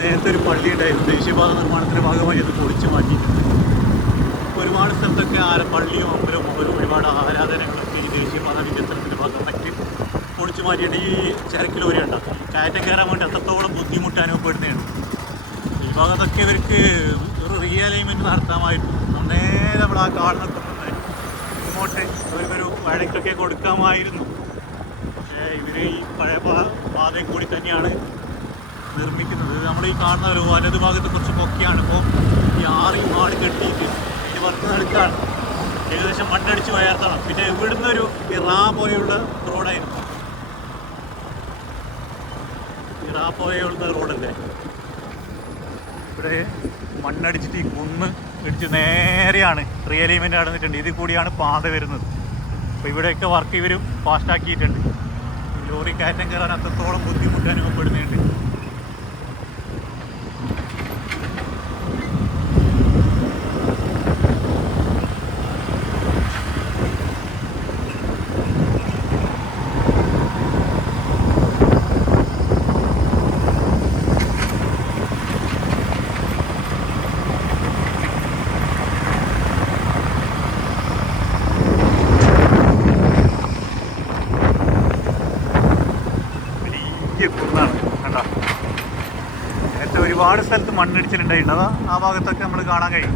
നേരത്തെ ഒരു പള്ളി ഉണ്ടായിരുന്നു, ദേശീയപാത നിർമ്മാണത്തിൻ്റെ ഭാഗമായി അത് പൊളിച്ചു മാറ്റി. ഒരുപാട് സ്ഥലത്തൊക്കെ പള്ളിയും അമ്പലവും ഒരുപാട് ആരാധനകളൊക്കെ ഈ ദേശീയപാത വികസനത്തിൻ്റെ ഭാഗമായിട്ട് പൊളിച്ചു മാറ്റിയിട്ട് ഈ ചരക്കിൽ വരെയുണ്ട്. കയറ്റം കയറാൻ വേണ്ടി അത്രത്തോളം ബുദ്ധിമുട്ട് അനുഭവപ്പെടുന്നതാണ്. ഈ ഭാഗത്തൊക്കെ ഇവർക്ക് ഒരു റീഅലൈൻമെൻറ്റ് നടത്താമായിരുന്നു. നേരെ അവിടെ ആ കാണുന്നൊക്കെ ഇങ്ങോട്ട് ഇവർക്കൊരു വഴക്കൊക്കെ കൊടുക്കാമായിരുന്നു. പക്ഷേ ഇവർ ഈ പഴയ പാതയിൽ കൂടി തന്നെയാണ് നിർമ്മിക്കുന്നത്. നമ്മൾ ഈ കാണുന്ന വലതു ഭാഗത്ത് കുറച്ച് പൊക്കിയാണ്. ഇപ്പോൾ ഈ ആട് കെട്ടിയിട്ട് ഇതിന് വർക്ക് നടക്കുകയാണ്. ഏകദേശം മണ്ണടിച്ച് ഉയർത്തണം. പിന്നെ ഇവിടുന്ന് ഒരു പോലെയുള്ള റോഡായിരുന്നു. പോലെയുള്ള റോഡല്ലേ, ഇവിടെ മണ്ണടിച്ചിട്ട് ഈ കുന്ന് ഇടിച്ച് നേരെയാണ് റീഅലൈൻമെൻറ്റ് നടന്നിട്ടുണ്ട്. ഇതിൽ കൂടിയാണ് പാത വരുന്നത്. അപ്പോൾ ഇവിടെയൊക്കെ വർക്ക് ഇവർ ഫാസ്റ്റാക്കിയിട്ടുണ്ട്. ലോറി കയറ്റം കയറാൻ അത്രത്തോളം ബുദ്ധിമുട്ട് അനുഭവപ്പെടുന്നുണ്ട്. കുന്നാണ് കണ്ടോ. നേരത്തെ ഒരുപാട് സ്ഥലത്ത് മണ്ണിടിച്ചിട്ടുണ്ടായിരുന്നു. ആ ഭാഗത്തൊക്കെ നമ്മൾ കാണാൻ കഴിയും.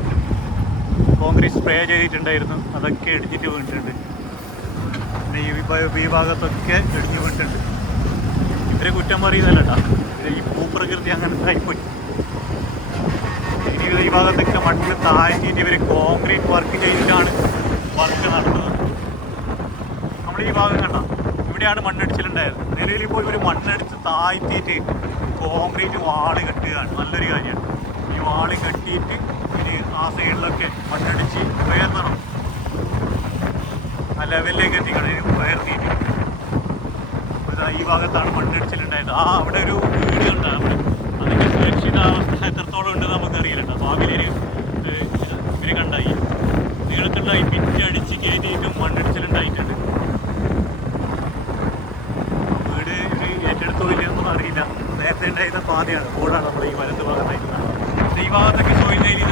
കോൺക്രീറ്റ് സ്പ്രേ ചെയ്തിട്ടുണ്ടായിരുന്നു, അതൊക്കെ ഇടിച്ചിട്ട് വീണിട്ടുണ്ട്. പിന്നെ ഈ ഭാഗത്തൊക്കെ ഇടിഞ്ഞ് വീണിട്ടുണ്ട്. ഇവരെ കുറ്റം പറയുന്നതല്ല കേട്ടോ, ഈ ഭൂപ്രകൃതി അങ്ങനത്തെ ആയിപ്പോയി. ഇനി ഈ ഭാഗത്തൊക്കെ മണ്ണ് താഴ്ത്തിയിട്ട് ഇവർ കോൺക്രീറ്റ് വർക്ക് ചെയ്തിട്ടാണ് വർക്ക് നടന്നത്. നമ്മൾ ഈ ഭാഗം കണ്ടോ, ഇവിടെയാണ് മണ്ണിടിച്ചിലുണ്ടായത്. നിലവിൽ ഇപ്പോൾ ഇവർ മണ്ണടിച്ച് താഴ്ത്തിയിട്ട് കോൺക്രീറ്റ് വാള് കെട്ടുകയാണ്. നല്ലൊരു കാര്യമാണ്. ഈ വാള് കെട്ടിയിട്ട് ഇനി ആ സൈഡിലൊക്കെ മണ്ണടിച്ച് ഉയർത്തണം, ആ ലെവലിലേക്ക് എത്തിക്കണം. ഇനി ഉയർത്തിയിട്ട് ഈ ഭാഗത്താണ് മണ്ണിടിച്ചിലുണ്ടായത്. അവിടെ ഒരു വീട് ഉണ്ടാകും. അതിൻ്റെ സുരക്ഷിതാവസ്ഥ എത്രത്തോളം ഉണ്ടെന്ന് നമുക്കറിയില്ല. ഭാവിയിൽ ഇവർ കണ്ടായി നീളത്തുണ്ടായി പിറ്റടിച്ച് കയറ്റിയിട്ടും മണ്ണിടിച്ചിലുണ്ടായിട്ടുണ്ട്. അറിയില്ല. നേരത്തെ ഉണ്ടായിരുന്ന പാതയാണ്, റോഡാണ് നമ്മൾ ഈ വലത്ത് ഭാഗത്തായിരുന്നത്. ഈ ഭാഗത്തൊക്കെ സോയിൽ ഏരിയ